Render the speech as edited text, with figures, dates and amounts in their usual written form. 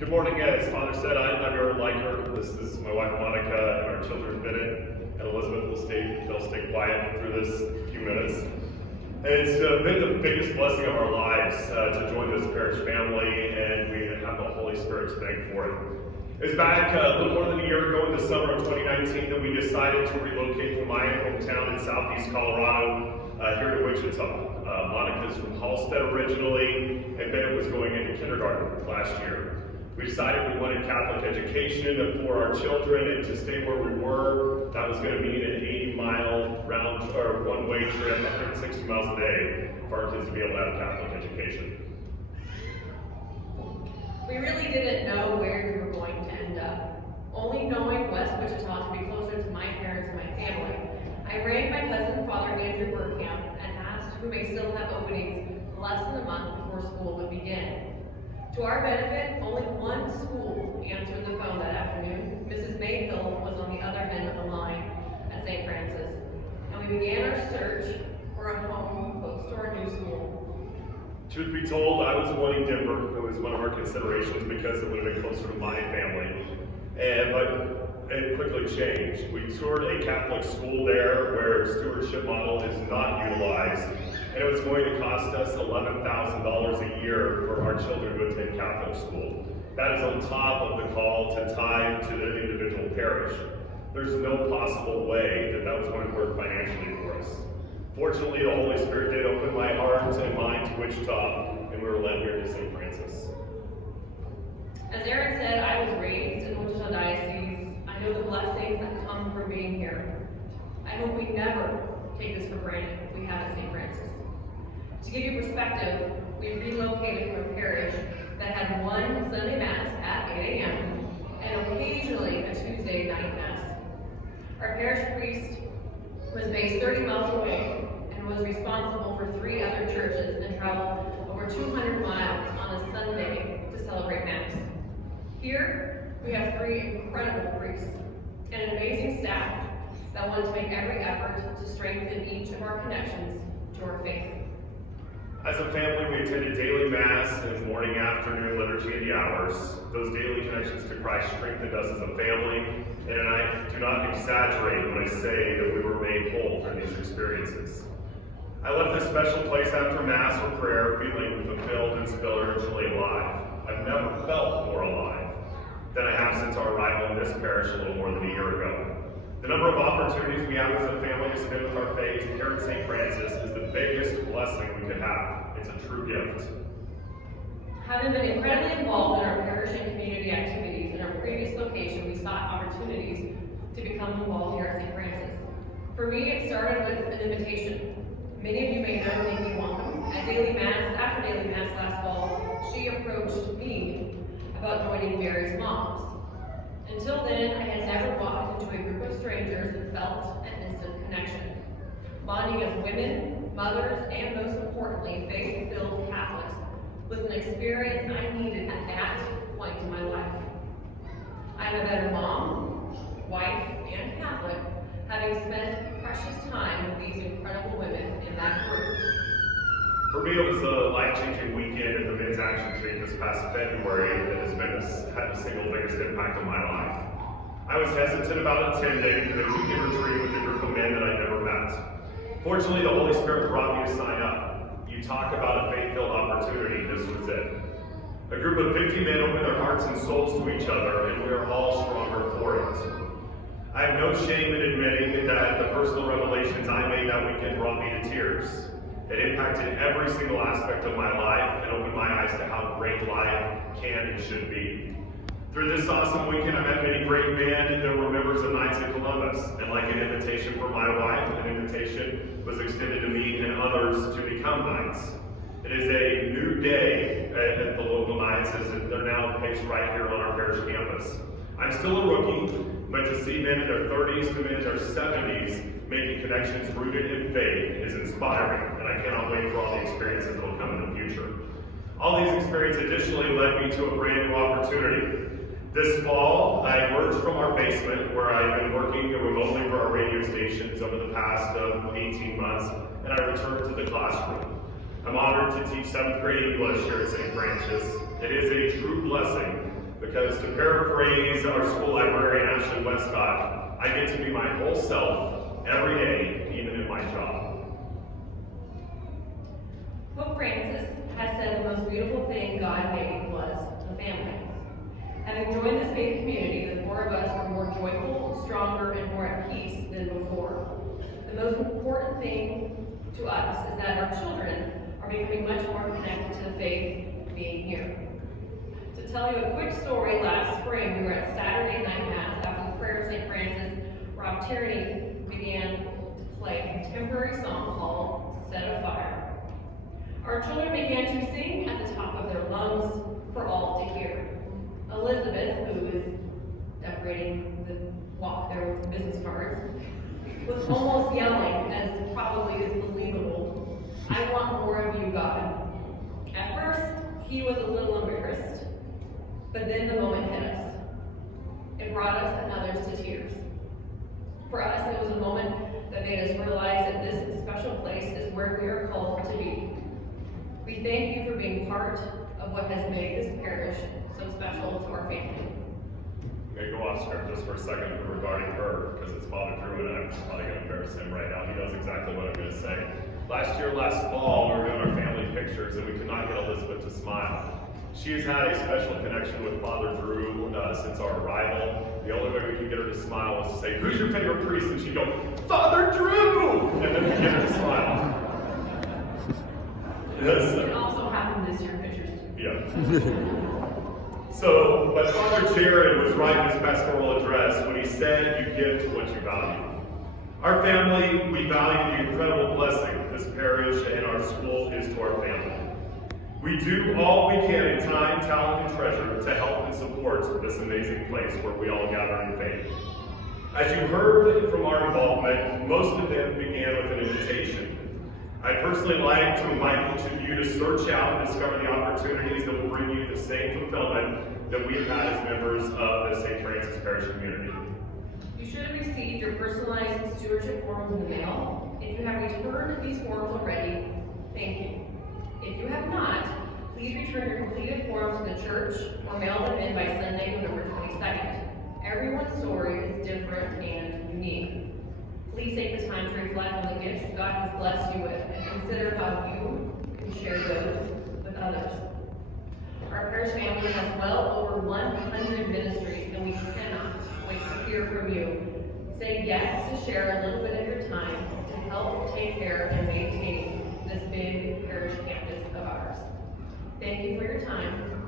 Good morning, as Father said, I'm Aaron Leiker. This is my wife Monica and our children Bennett and Elizabeth. They'll stay quiet through this few minutes. And it's been the biggest blessing of our lives to join this parish family, and we have the Holy Spirit to thank for it. It was back a little more than a year ago in the summer of 2019 that we decided to relocate from my hometown in southeast Colorado here to Wichita. Monica's from Halstead originally, and Bennett was going into kindergarten last year. We decided we wanted Catholic education for our children, and to stay where we were, that was going to mean an 80-mile round or one-way trip, 160 miles a day, for our kids to be able to have Catholic education. We really didn't know where we were going to end up. Only knowing West Wichita to be closer to my parents and my family, I rang my cousin, Father Andrew Burkamp, and asked who may still have openings less than a month before school would begin. To our benefit, only one school answered the phone that afternoon. Mrs. Mayhill was on the other end of the line at St. Francis, and we began our search for a home close to our new school. Truth be told, I was wanting Denver. It was one of our considerations because it would have been closer to my family. But it quickly changed. We toured a Catholic school there where stewardship model is not utilized, and it was going to cost us $11,000 a year for our children to attend Catholic school. That is on top of the call to tithe to the individual parish. There's no possible way that was going to work financially for us. Fortunately, the Holy Spirit did open my heart and mind to Wichita, and we were led here to St. Francis. As Aaron said, I was raised in Wichita Diocese. I know the blessings that come from being here. I hope we never take this for granted we have at St. Francis. To give you perspective, we relocated from a parish that had one Sunday Mass at 8 a.m. and occasionally a Tuesday night Mass. Our parish priest was based 30 miles away and was responsible for 3 other churches and traveled over 200 miles on a Sunday to celebrate Mass. Here, we have 3 incredible priests and an amazing staff that want to make every effort to strengthen each of our connections to our faith. As a family, we attended daily Mass and morning, afternoon liturgy in the hours. Those daily connections to Christ strengthened us as a family, and I do not exaggerate when I say that we were made whole through these experiences. I left this special place after Mass or prayer feeling fulfilled and spiritually alive. I've never felt more alive than I have since our arrival in this parish a little more than a year ago. The number of opportunities we have as a family to spend with our faith here at St. Francis is the biggest blessing we could have. It's a true gift. Having been incredibly involved in our parish and community activities in our previous location, we sought opportunities to become involved here at St. Francis. For me, it started with an invitation. Many of you may know Nikki Wonkum. At daily Mass, after daily Mass last fall, she approached me about joining Mary's Moms. Until then, I had never walked into a group of strangers and felt an instant connection. Bonding as women, mothers, and most importantly, faith-filled Catholics was an experience I needed at that point in my life. I'm a better mom, wife, and Catholic, having spent precious time with these incredible women in that group. For me, it was a life-changing weekend at the Men's Action Retreat this past February that had the single biggest impact on my life. I was hesitant about attending the weekend retreat with a group of men that I'd never met. Fortunately, the Holy Spirit brought me to sign up. You talk about a faith-filled opportunity, this was it. A group of 50 men opened their hearts and souls to each other, and we are all stronger for it. I have no shame in admitting that the personal revelations I made that weekend brought me to tears. It impacted every single aspect of my life and opened my eyes to how great life can and should be. Through this awesome weekend, I met many great men, and there were members of Knights of Columbus. And like an invitation for my wife, an invitation was extended to me and others to become Knights. It is a new day at the local Knights, as they're now based right here on our parish campus. I'm still a rookie, but to see men in their 30s to men in their 70s making connections rooted in faith is inspiring, and I cannot wait for all the experiences that will come in the future. All these experiences additionally led me to a brand new opportunity. This fall, I emerged from our basement, where I've been working remotely for our radio stations over the past 18 months, and I returned to the classroom. I'm honored to teach 7th grade English here at St. Francis, It is a true blessing because, to paraphrase our school librarian, Ashley Westcott, I get to be my whole self every day, even in my job. Pope Francis has said the most beautiful thing God made was a family. Having joined this faith community, the four of us are more joyful, stronger, and more at peace than before. The most important thing to us is that our children are becoming much more connected to the faith being here. To tell you a quick story, last spring we were at Saturday night mass after the prayer of St. Francis. Rob Tierney began to play a contemporary song called Set a Fire. Our children began to sing at the top of their lungs for all to hear. Elizabeth, who is decorating the walk there with business cards, was almost yelling, as probably is believable, "I want more of you, God." At first, he was a little embarrassed, but then the moment hit us. It brought us and others to tears. For us, it was a moment that made us realize that this special place is where we are called to be. We thank you for being part of what has made this parish so special to our family. I'm going to go off script just for a second regarding her, because it's Father Drew, and I'm probably going to embarrass him right now. He knows exactly what I'm going to say. Last fall, we were doing our family pictures, and we could not get Elizabeth to smile. She has had a special connection with Father Drew since our arrival. The only way we could get her to smile was to say, "Who's your favorite priest?" And she'd go, "Father Drew!" And then we'd get her to smile. It also happened this year, pictures. Yeah. But Father Jared was right in his pastoral address when he said, "You give to what you value." Our family, we value the incredible blessing this parish and our school is to our family. We do all we can in time, talent, and treasure to help and support this amazing place where we all gather in faith. As you heard from our involvement, most of it began with an invitation. I'd personally like to invite each of you to search out and discover the opportunities that will bring you the same fulfillment that we've had as members of the St. Francis Parish community. You should have received your personalized stewardship forms in the mail. If you have returned these forms already, thank you. If you have not, please return your completed forms to the church or mail them in by Sunday, November 22nd. Everyone's story is different and unique. Please take the time to reflect on the gifts God has blessed you with and consider how you can share those with others. Our parish family has well over 100 ministries, and we cannot wait to hear from you. Say yes to share a little bit of your time to help take care and maintain this big parish campus of ours. Thank you for your time.